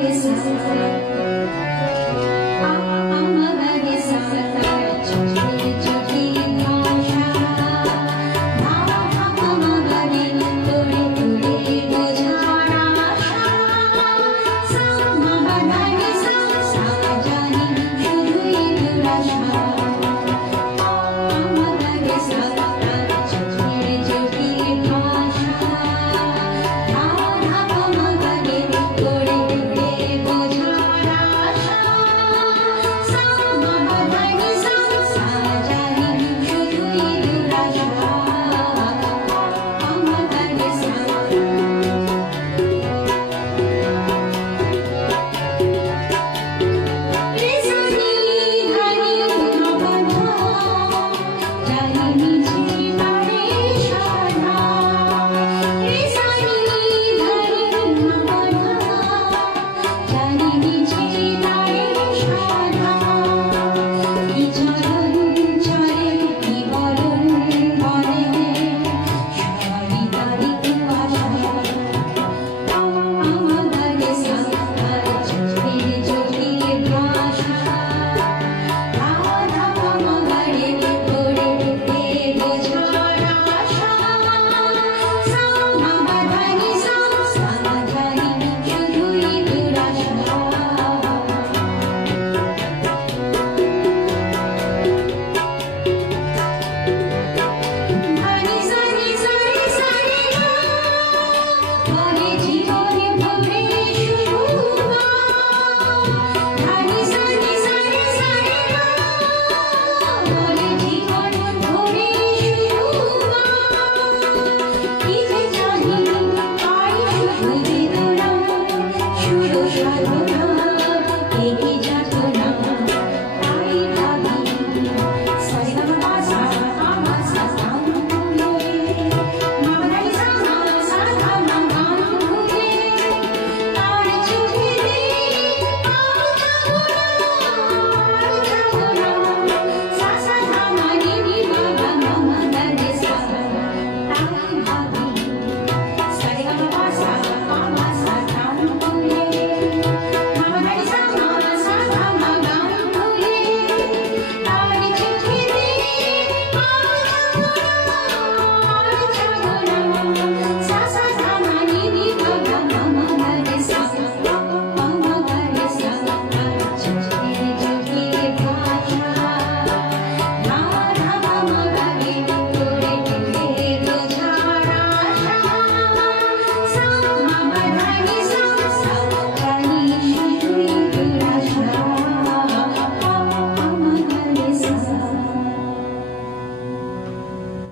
This is risen. Yeah, yeah.